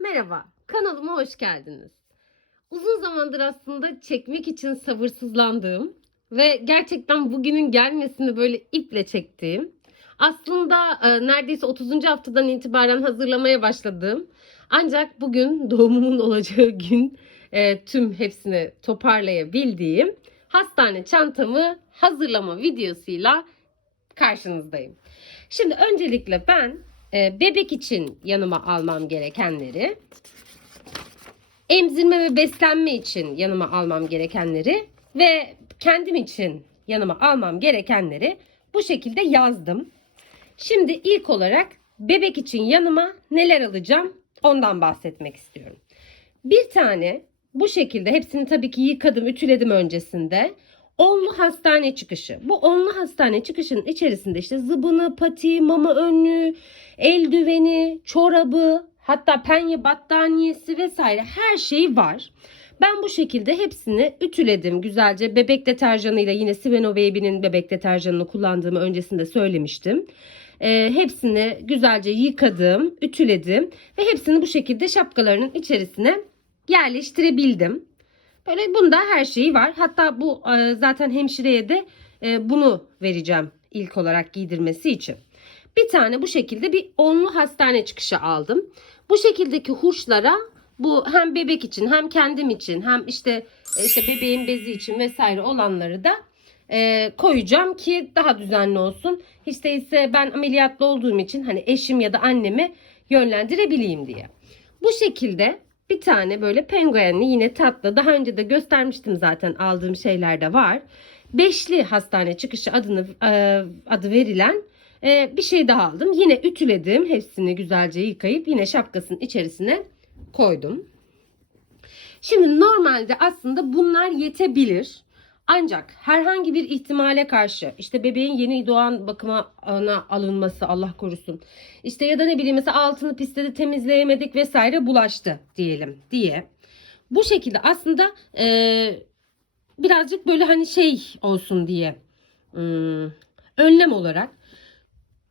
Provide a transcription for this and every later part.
Merhaba, kanalıma hoş geldiniz. Uzun zamandır aslında çekmek için sabırsızlandığım ve gerçekten bugünün gelmesini böyle iple çektiğim, aslında e, neredeyse 30. haftadan itibaren hazırlamaya başladığım, ancak bugün doğumumun olacağı gün e, tüm hepsini toparlayabildiğim hastane çantamı hazırlama videosuyla karşınızdayım. Şimdi öncelikle ben e, bebek için yanıma almam gerekenleri, emzirme ve beslenme için yanıma almam gerekenleri ve kendim için yanıma almam gerekenleri bu şekilde yazdım. Şimdi ilk olarak bebek için yanıma neler alacağım ondan bahsetmek istiyorum. Bir tane bu şekilde hepsini tabii ki yıkadım, ütüledim öncesinde. Onlu hastane çıkışı. Bu onlu hastane çıkışının içerisinde işte zıbını, pati, mama önlüğü, eldiveni, çorabı, hatta penye battaniyesi vesaire her şey var. Ben bu şekilde hepsini ütüledim güzelce. Bebek deterjanıyla yine Siveno Baby'nin bebek deterjanını kullandığımı öncesinde söylemiştim. Ee, hepsini güzelce yıkadım, ütüledim ve hepsini bu şekilde şapkalarının içerisine yerleştirebildim. Böyle bunda her şeyi var. Hatta bu e, zaten hemşireye de e, bunu vereceğim ilk olarak giydirmesi için. Bir tane bu şekilde bir onlu hastane çıkışı aldım. Bu şekildeki hurçlara bu hem bebek için hem kendim için hem işte e, işte bebeğin bezi için vesaire olanları da e, koyacağım ki daha düzenli olsun. Hiç değilse ben ameliyatlı olduğum için hani eşim ya da annemi yönlendirebileyim diye. Bu şekilde bir tane böyle penguenli yine tatlı. Daha önce de göstermiştim zaten aldığım şeyler de var. Beşli hastane çıkışı adını e, adı verilen e, bir şey daha aldım. Yine ütüledim. Hepsini güzelce yıkayıp yine şapkasının içerisine koydum. Şimdi normalde aslında bunlar yetebilir. Ancak herhangi bir ihtimale karşı işte bebeğin yeni doğan bakıma ana alınması Allah korusun. İşte ya da ne bileyim mesela altını pisledi temizleyemedik vesaire bulaştı diyelim diye. Bu şekilde aslında e, birazcık böyle hani şey olsun diye hmm, önlem olarak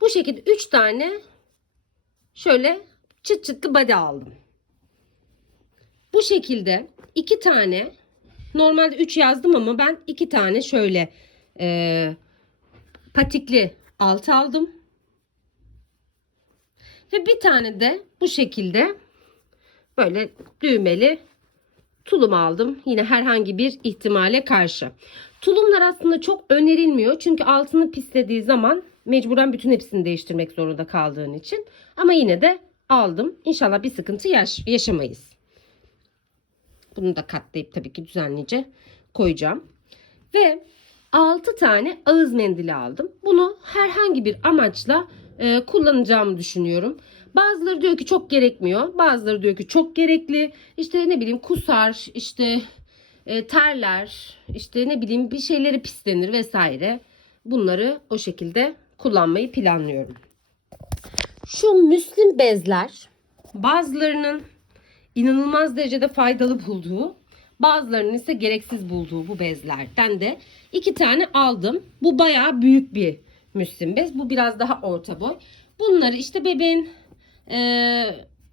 bu şekilde 3 tane şöyle çıt çıtlı body aldım. Bu şekilde iki tane normalde 3 yazdım ama ben iki tane şöyle e, patikli alt aldım. Ve bir tane de bu şekilde böyle düğmeli tulum aldım. Yine herhangi bir ihtimale karşı. Tulumlar aslında çok önerilmiyor. Çünkü altını pislediği zaman mecburen bütün hepsini değiştirmek zorunda kaldığın için. Ama yine de aldım. İnşallah bir sıkıntı yaş yaşamayız. Bunu da katlayıp tabii ki düzenlice koyacağım. Ve 6 tane ağız mendili aldım. Bunu herhangi bir amaçla e, kullanacağımı düşünüyorum. Bazıları diyor ki çok gerekmiyor. Bazıları diyor ki çok gerekli. İşte ne bileyim kusar, işte e, terler, işte ne bileyim bir şeyleri pislenir vesaire. Bunları o şekilde kullanmayı planlıyorum. Şu müslim bezler bazılarının inanılmaz derecede faydalı bulduğu, bazılarının ise gereksiz bulduğu bu bezlerden de iki tane aldım. Bu bayağı büyük bir müslim bez. Bu biraz daha orta boy. Bunları işte bebeğin e,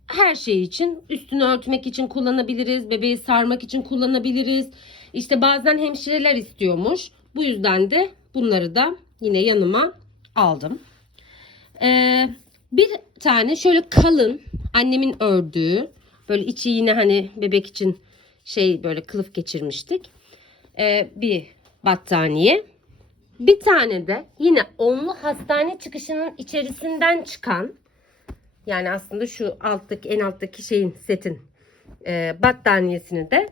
her şey için üstünü örtmek için kullanabiliriz. Bebeği sarmak için kullanabiliriz. İşte bazen hemşireler istiyormuş. Bu yüzden de bunları da yine yanıma aldım. Ee, bir tane şöyle kalın annemin ördüğü böyle içi yine hani bebek için şey böyle kılıf geçirmiştik. Ee, bir battaniye. Bir tane de yine onlu hastane çıkışının içerisinden çıkan yani aslında şu alttaki en alttaki şeyin setin e, battaniyesini de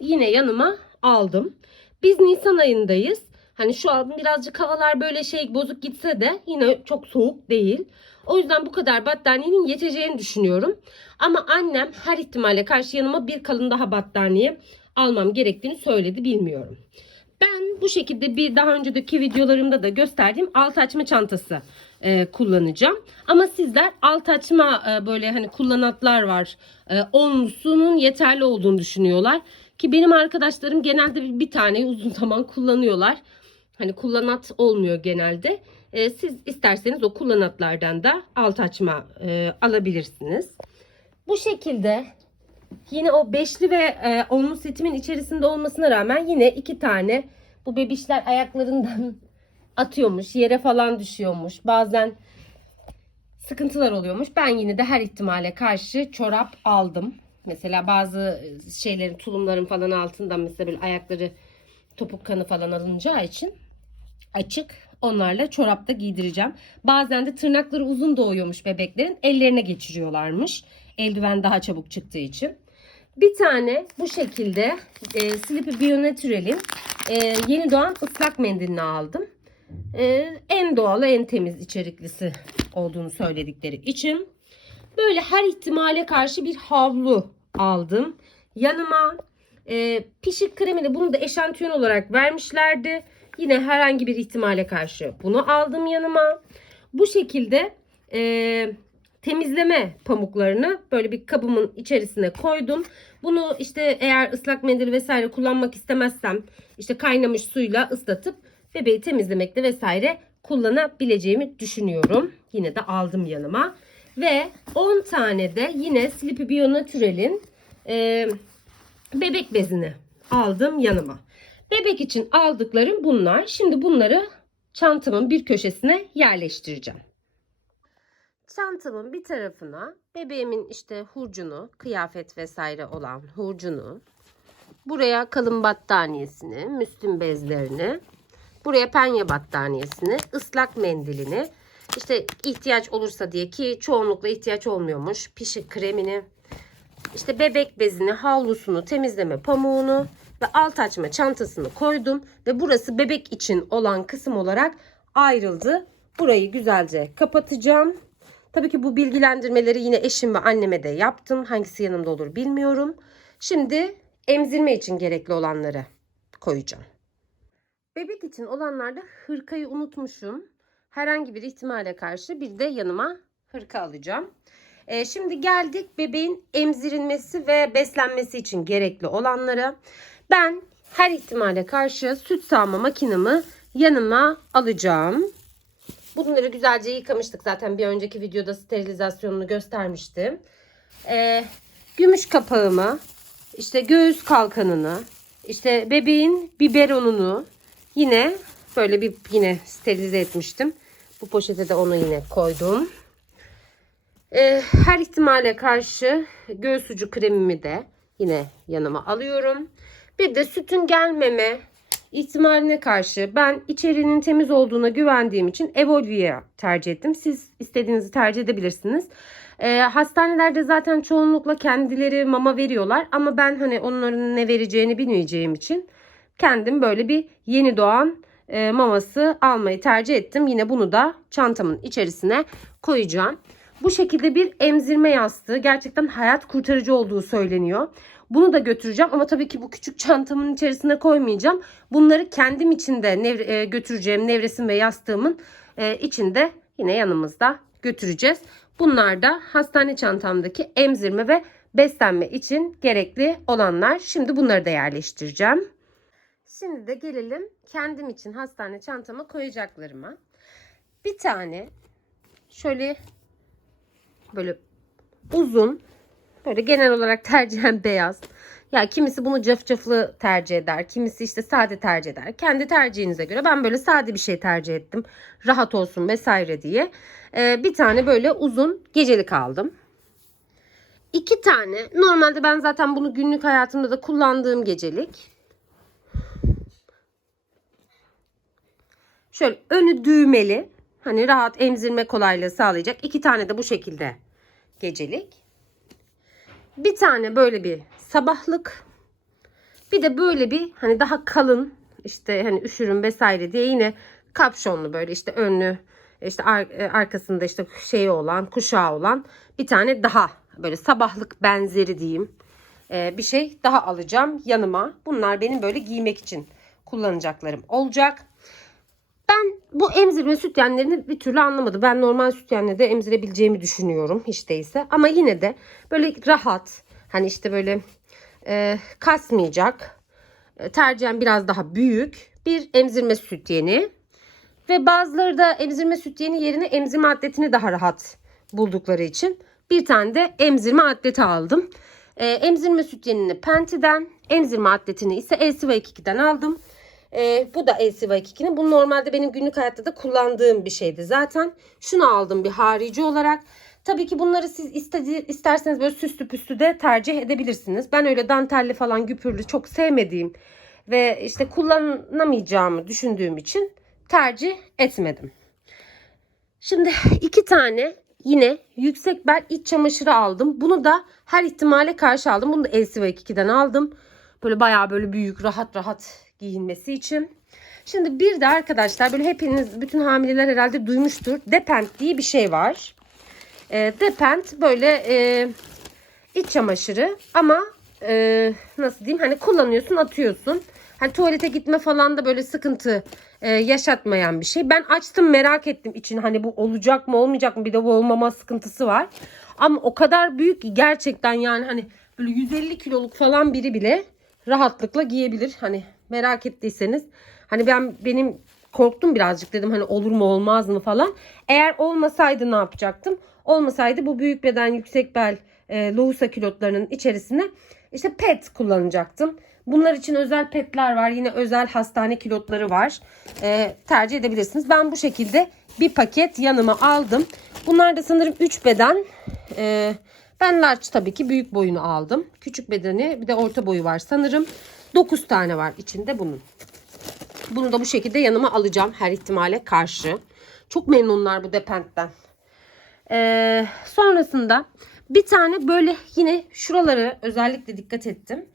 yine yanıma aldım. Biz Nisan ayındayız. Hani şu an birazcık havalar böyle şey bozuk gitse de yine çok soğuk değil. O yüzden bu kadar battaniyenin yeteceğini düşünüyorum. Ama annem her ihtimale karşı yanıma bir kalın daha battaniye almam gerektiğini söyledi bilmiyorum. Ben bu şekilde bir daha önceki videolarımda da gösterdiğim alt açma çantası e, kullanacağım. Ama sizler alt açma e, böyle hani kullanatlar var. E, onlusunun yeterli olduğunu düşünüyorlar. Ki benim arkadaşlarım genelde bir, bir taneyi uzun zaman kullanıyorlar. Hani kullanat olmuyor genelde. E, siz isterseniz o kullanatlardan da alt açma e, alabilirsiniz. Bu şekilde yine o beşli ve e, onlu setimin içerisinde olmasına rağmen yine iki tane bu bebişler ayaklarından atıyormuş, yere falan düşüyormuş. Bazen sıkıntılar oluyormuş. Ben yine de her ihtimale karşı çorap aldım. Mesela bazı şeylerin tulumların falan altından mesela böyle ayakları topuk kanı falan alınacağı için açık onlarla çorapta giydireceğim. Bazen de tırnakları uzun doğuyormuş bebeklerin. Ellerine geçiriyorlarmış. Eldiven daha çabuk çıktığı için. Bir tane bu şekilde e, Sleepy Bionatural'in e, yeni doğan ıslak mendilini aldım. E, en doğalı en temiz içeriklisi olduğunu söyledikleri için. Böyle her ihtimale karşı bir havlu aldım. Yanıma e, pişik kremini bunu da eşantiyon olarak vermişlerdi. Yine herhangi bir ihtimale karşı bunu aldım yanıma. Bu şekilde e, temizleme pamuklarını böyle bir kabımın içerisine koydum. Bunu işte eğer ıslak mendil vesaire kullanmak istemezsem işte kaynamış suyla ıslatıp bebeği temizlemekte vesaire kullanabileceğimi düşünüyorum. Yine de aldım yanıma. Ve 10 tane de yine Sleepy Bio Natural'in e, bebek bezini aldım yanıma. Bebek için aldıklarım bunlar. Şimdi bunları çantamın bir köşesine yerleştireceğim. Çantamın bir tarafına bebeğimin işte hurcunu, kıyafet vesaire olan hurcunu, buraya kalın battaniyesini, müslüm bezlerini, buraya penye battaniyesini, ıslak mendilini, işte ihtiyaç olursa diye ki çoğunlukla ihtiyaç olmuyormuş. Pişik kremini, işte bebek bezini, havlusunu, temizleme pamuğunu ve alt açma çantasını koydum. Ve burası bebek için olan kısım olarak ayrıldı. Burayı güzelce kapatacağım. Tabii ki bu bilgilendirmeleri yine eşim ve anneme de yaptım. Hangisi yanımda olur bilmiyorum. Şimdi emzirme için gerekli olanları koyacağım. Bebek için olanlarda hırkayı unutmuşum. Herhangi bir ihtimale karşı bir de yanıma hırka alacağım. Ee, şimdi geldik bebeğin emzirilmesi ve beslenmesi için gerekli olanlara. Ben her ihtimale karşı süt sağma makinemi yanıma alacağım. Bunları güzelce yıkamıştık zaten bir önceki videoda sterilizasyonunu göstermiştim. Ee, gümüş kapağımı, işte göğüs kalkanını, işte bebeğin biberonunu yine böyle bir yine sterilize etmiştim. Bu poşete de onu yine koydum. Ee, her ihtimale karşı göğüs ucu kremimi de yine yanıma alıyorum. Bir de sütün gelmeme ihtimaline karşı ben içeriğinin temiz olduğuna güvendiğim için Evolve'yi tercih ettim. Siz istediğinizi tercih edebilirsiniz. Ee, hastanelerde zaten çoğunlukla kendileri mama veriyorlar ama ben hani onların ne vereceğini bilmeyeceğim için kendim böyle bir yeni doğan e, maması almayı tercih ettim. Yine bunu da çantamın içerisine koyacağım. Bu şekilde bir emzirme yastığı gerçekten hayat kurtarıcı olduğu söyleniyor. Bunu da götüreceğim ama tabii ki bu küçük çantamın içerisine koymayacağım. Bunları kendim için de nevre, e, götüreceğim nevresim ve yastığımın e, içinde yine yanımızda götüreceğiz. Bunlar da hastane çantamdaki emzirme ve beslenme için gerekli olanlar. Şimdi bunları da yerleştireceğim. Şimdi de gelelim kendim için hastane çantama koyacaklarıma. Bir tane şöyle böyle uzun böyle genel olarak tercihen beyaz. Ya kimisi bunu cafcaflı tercih eder. Kimisi işte sade tercih eder. Kendi tercihinize göre ben böyle sade bir şey tercih ettim. Rahat olsun vesaire diye. Ee, bir tane böyle uzun gecelik aldım. İki tane normalde ben zaten bunu günlük hayatımda da kullandığım gecelik. Şöyle önü düğmeli. Hani rahat emzirme kolaylığı sağlayacak. iki tane de bu şekilde gecelik. Bir tane böyle bir sabahlık. Bir de böyle bir hani daha kalın işte hani üşürüm vesaire diye yine kapşonlu böyle işte önlü işte e, arkasında işte şeyi olan kuşağı olan bir tane daha böyle sabahlık benzeri diyeyim e, bir şey daha alacağım yanıma. Bunlar benim böyle giymek için kullanacaklarım olacak. Ben bu emzirme sütyenlerini bir türlü anlamadım. Ben normal sütyenle de emzirebileceğimi düşünüyorum hiç değilse. Ama yine de böyle rahat hani işte böyle e, kasmayacak e, tercihen biraz daha büyük bir emzirme sütyeni. Ve bazıları da emzirme sütyeni yerine emzirme atletini daha rahat buldukları için bir tane de emzirme atleti aldım. Ee, emzirme sütyenini Penti'den, emzirme atletini ise Elsiva 22'den aldım. Ee, bu da Elsiva 22'nin. Bu normalde benim günlük hayatta da kullandığım bir şeydi zaten. Şunu aldım bir harici olarak. Tabii ki bunları siz istedi, isterseniz böyle süslü püslü de tercih edebilirsiniz. Ben öyle dantelli falan güpürlü çok sevmediğim ve işte kullanamayacağımı düşündüğüm için tercih etmedim. Şimdi iki tane yine yüksek bel iç çamaşırı aldım. Bunu da her ihtimale karşı aldım. Bunu da Elsiva 22'den aldım. Böyle bayağı böyle büyük rahat rahat giyinmesi için. Şimdi bir de arkadaşlar böyle hepiniz bütün hamileler herhalde duymuştur. Depend diye bir şey var. E, Depend böyle e, iç çamaşırı ama e, nasıl diyeyim hani kullanıyorsun atıyorsun. Hani tuvalete gitme falan da böyle sıkıntı e, yaşatmayan bir şey. Ben açtım merak ettim için hani bu olacak mı olmayacak mı bir de bu olmama sıkıntısı var. Ama o kadar büyük ki gerçekten yani hani böyle 150 kiloluk falan biri bile rahatlıkla giyebilir. Hani merak ettiyseniz hani ben benim korktum birazcık dedim hani olur mu olmaz mı falan. Eğer olmasaydı ne yapacaktım? Olmasaydı bu büyük beden yüksek bel e, lohusa kilotlarının içerisine işte pet kullanacaktım. Bunlar için özel petler var. Yine özel hastane kilotları var. E, tercih edebilirsiniz. Ben bu şekilde bir paket yanıma aldım. Bunlar da sanırım 3 beden. E, ben large tabii ki büyük boyunu aldım. Küçük bedeni bir de orta boyu var sanırım. 9 tane var içinde bunun. Bunu da bu şekilde yanıma alacağım her ihtimale karşı. Çok memnunlar bu Depend'den. Ee, sonrasında bir tane böyle yine şuraları özellikle dikkat ettim.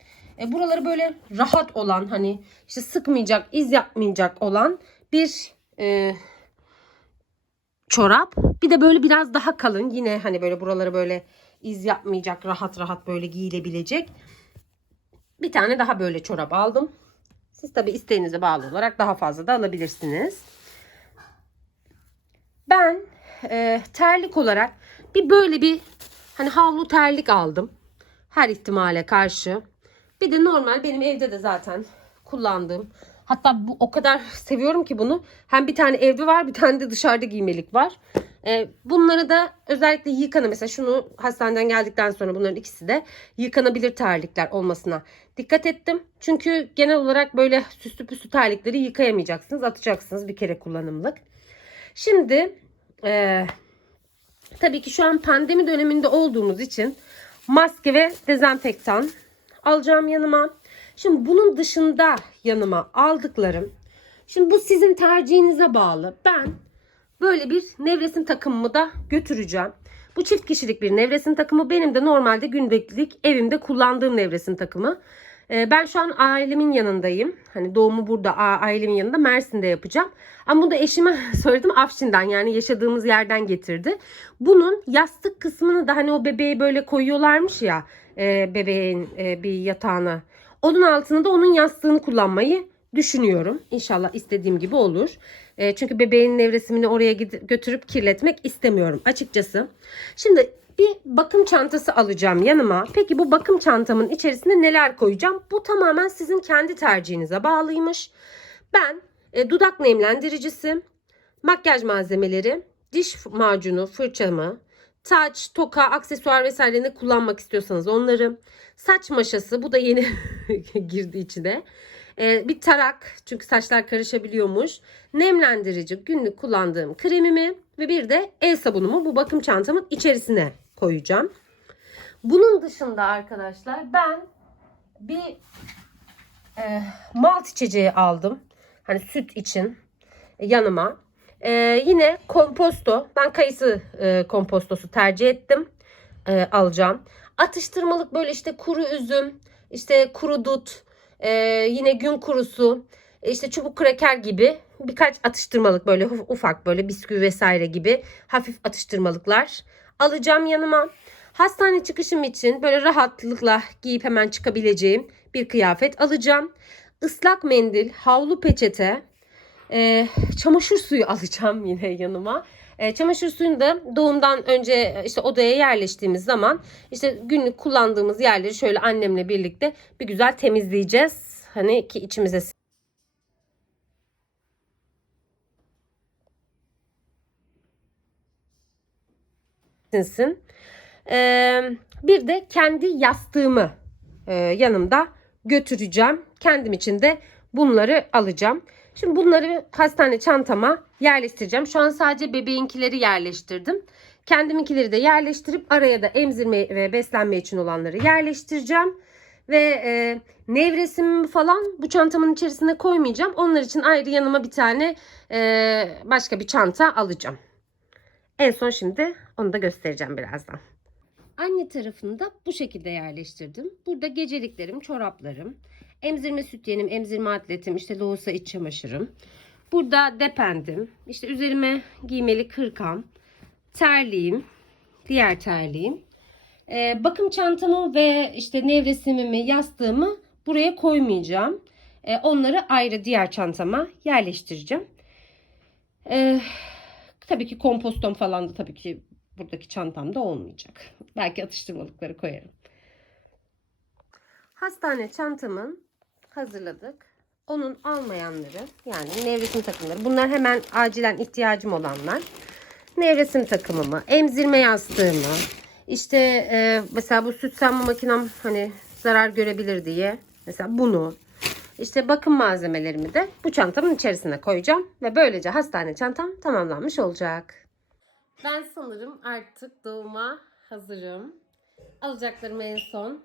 E, buraları böyle rahat olan hani işte sıkmayacak, iz yapmayacak olan bir e, çorap. Bir de böyle biraz daha kalın yine hani böyle buraları böyle iz yapmayacak, rahat rahat böyle giyilebilecek. Bir tane daha böyle çorap aldım. Siz tabi isteğinize bağlı olarak daha fazla da alabilirsiniz. Ben e, terlik olarak bir böyle bir hani havlu terlik aldım. Her ihtimale karşı. Bir de normal benim evde de zaten kullandığım. Hatta bu o kadar seviyorum ki bunu. Hem bir tane evde var bir tane de dışarıda giymelik var. Ee, bunları da özellikle yıkanı mesela şunu hastaneden geldikten sonra bunların ikisi de yıkanabilir terlikler olmasına dikkat ettim. Çünkü genel olarak böyle süslü püslü terlikleri yıkayamayacaksınız. Atacaksınız bir kere kullanımlık. Şimdi e, tabii ki şu an pandemi döneminde olduğumuz için maske ve dezenfektan alacağım yanıma. Şimdi bunun dışında yanıma aldıklarım. Şimdi bu sizin tercihinize bağlı. Ben böyle bir nevresim takımımı da götüreceğim. Bu çift kişilik bir nevresim takımı. Benim de normalde gündelik evimde kullandığım nevresim takımı. Ee, Ben şu an ailemin yanındayım. Hani doğumu burada ailemin yanında Mersin'de yapacağım. Ama bunu da eşime söyledim Afşin'den yani yaşadığımız yerden getirdi. Bunun yastık kısmını da hani o bebeği böyle koyuyorlarmış ya e, bebeğin e, bir yatağına. Onun altına da onun yastığını kullanmayı düşünüyorum. İnşallah istediğim gibi olur. E, çünkü bebeğin nevresimini oraya götürüp kirletmek istemiyorum açıkçası. Şimdi bir bakım çantası alacağım yanıma. Peki bu bakım çantamın içerisine neler koyacağım? Bu tamamen sizin kendi tercihinize bağlıymış. Ben e, dudak nemlendiricisi, makyaj malzemeleri, diş macunu, fırçamı, taç, toka, aksesuar vesaire ne kullanmak istiyorsanız onları. Saç maşası bu da yeni girdi içine. Ee, bir tarak çünkü saçlar karışabiliyormuş. Nemlendirici günlük kullandığım kremimi ve bir de el sabunumu bu bakım çantamın içerisine koyacağım. Bunun dışında arkadaşlar ben bir e, malt içeceği aldım. Hani süt için yanıma. E, yine komposto. Ben kayısı e, kompostosu tercih ettim. E, alacağım. Atıştırmalık böyle işte kuru üzüm, işte kuru dut, e, yine gün kurusu, e, işte çubuk kraker gibi birkaç atıştırmalık böyle uf- ufak böyle bisküvi vesaire gibi hafif atıştırmalıklar alacağım yanıma. Hastane çıkışım için böyle rahatlıkla giyip hemen çıkabileceğim bir kıyafet alacağım. Islak mendil, havlu peçete, e, çamaşır suyu alacağım yine yanıma. E, çamaşır suyunu da doğumdan önce e, işte odaya yerleştiğimiz zaman işte günlük kullandığımız yerleri şöyle annemle birlikte bir güzel temizleyeceğiz. Hani ki içimize sinsin. Ee, bir de kendi yastığımı e, yanımda götüreceğim. Kendim için de bunları alacağım. Şimdi bunları hastane çantama yerleştireceğim. Şu an sadece bebeğinkileri yerleştirdim. Kendiminkileri de yerleştirip araya da emzirme ve beslenme için olanları yerleştireceğim. Ve e, nevresimimi falan bu çantamın içerisine koymayacağım. Onlar için ayrı yanıma bir tane e, başka bir çanta alacağım. En son şimdi onu da göstereceğim birazdan. Anne tarafını da bu şekilde yerleştirdim. Burada geceliklerim, çoraplarım, emzirme sütyenim, emzirme atletim, işte lohusa iç çamaşırım. Burada dependim, işte üzerime giymeli kırkam, terliğim, diğer terliğim. Ee, bakım çantamı ve işte nevresimimi, yastığımı buraya koymayacağım. Ee, onları ayrı diğer çantama yerleştireceğim. Ee, tabii ki kompostom falan da tabii ki buradaki çantamda olmayacak. Belki atıştırmalıkları koyarım. Hastane çantamın hazırladık. Onun almayanları yani nevresim takımları. Bunlar hemen acilen ihtiyacım olanlar. Nevresim takımımı, emzirme yastığımı, işte e, mesela bu süt sanma makinem hani zarar görebilir diye mesela bunu işte bakım malzemelerimi de bu çantamın içerisine koyacağım ve böylece hastane çantam tamamlanmış olacak. Ben sanırım artık doğuma hazırım. Alacaklarımı en son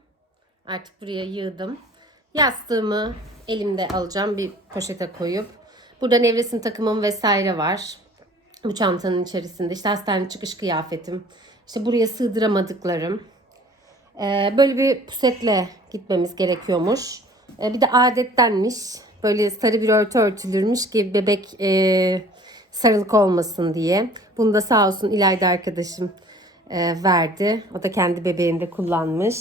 artık buraya yığdım. Yastığımı elimde alacağım bir poşete koyup. Burada nevresim takımım vesaire var. Bu çantanın içerisinde işte hastane çıkış kıyafetim. İşte buraya sığdıramadıklarım. Ee, böyle bir pusetle gitmemiz gerekiyormuş. Ee, bir de adettenmiş. Böyle sarı bir örtü örtülürmüş ki bebek e, sarılık olmasın diye. Bunu da sağ olsun İlayda arkadaşım e, verdi. O da kendi bebeğinde kullanmış.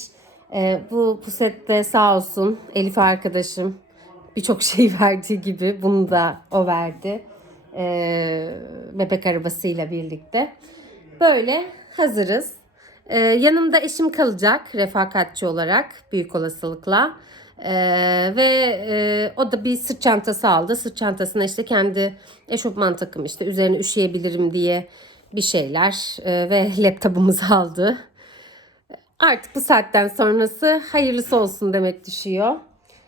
E, bu pusette sağ olsun Elif arkadaşım birçok şey verdiği gibi bunu da o verdi. E, bebek arabasıyla birlikte. Böyle hazırız. Ee, yanımda eşim kalacak refakatçi olarak büyük olasılıkla. Ee, ve e, o da bir sırt çantası aldı. Sırt çantasına işte kendi eşofman takım işte üzerine üşüyebilirim diye bir şeyler e, ve laptopumuzu aldı. Artık bu saatten sonrası hayırlısı olsun demek düşüyor.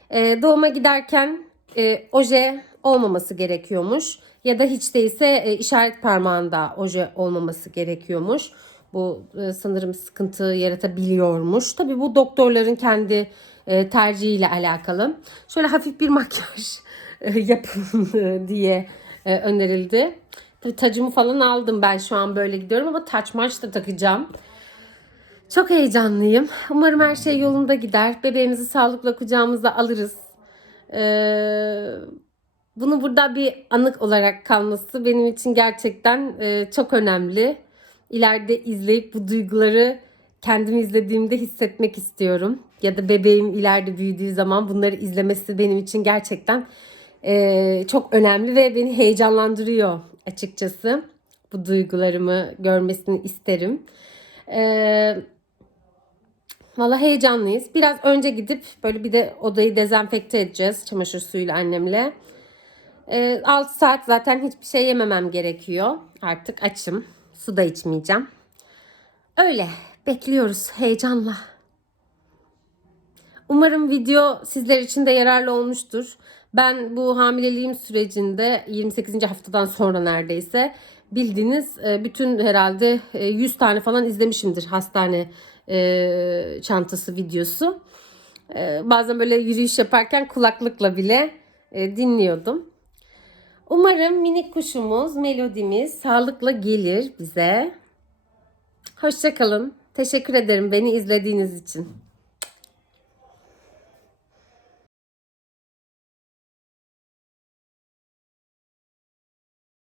Ee, doğuma giderken e, oje olmaması gerekiyormuş. Ya da hiç değilse e, işaret parmağında oje olmaması gerekiyormuş. Bu e, sanırım sıkıntı yaratabiliyormuş. Tabii bu doktorların kendi e, tercihiyle alakalı. Şöyle hafif bir makyaj e, yapın e, diye e, önerildi. Tabii tacımı falan aldım ben şu an böyle gidiyorum ama taç maç da takacağım. Çok heyecanlıyım. Umarım her şey yolunda gider. Bebeğimizi sağlıkla kucağımıza alırız. Ee, bunu burada bir anık olarak kalması benim için gerçekten e, çok önemli. İleride izleyip bu duyguları kendimi izlediğimde hissetmek istiyorum. Ya da bebeğim ileride büyüdüğü zaman bunları izlemesi benim için gerçekten e, çok önemli ve beni heyecanlandırıyor açıkçası. Bu duygularımı görmesini isterim. Eee Valla heyecanlıyız. Biraz önce gidip böyle bir de odayı dezenfekte edeceğiz çamaşır suyuyla annemle. Ee, 6 saat zaten hiçbir şey yememem gerekiyor. Artık açım. Su da içmeyeceğim. Öyle bekliyoruz heyecanla. Umarım video sizler için de yararlı olmuştur. Ben bu hamileliğim sürecinde 28. haftadan sonra neredeyse bildiğiniz e, bütün herhalde 100 tane falan izlemişimdir hastane e, çantası videosu. E, bazen böyle yürüyüş yaparken kulaklıkla bile dinliyordum. Umarım minik kuşumuz, melodimiz sağlıkla gelir bize. Hoşçakalın. Teşekkür ederim beni izlediğiniz için.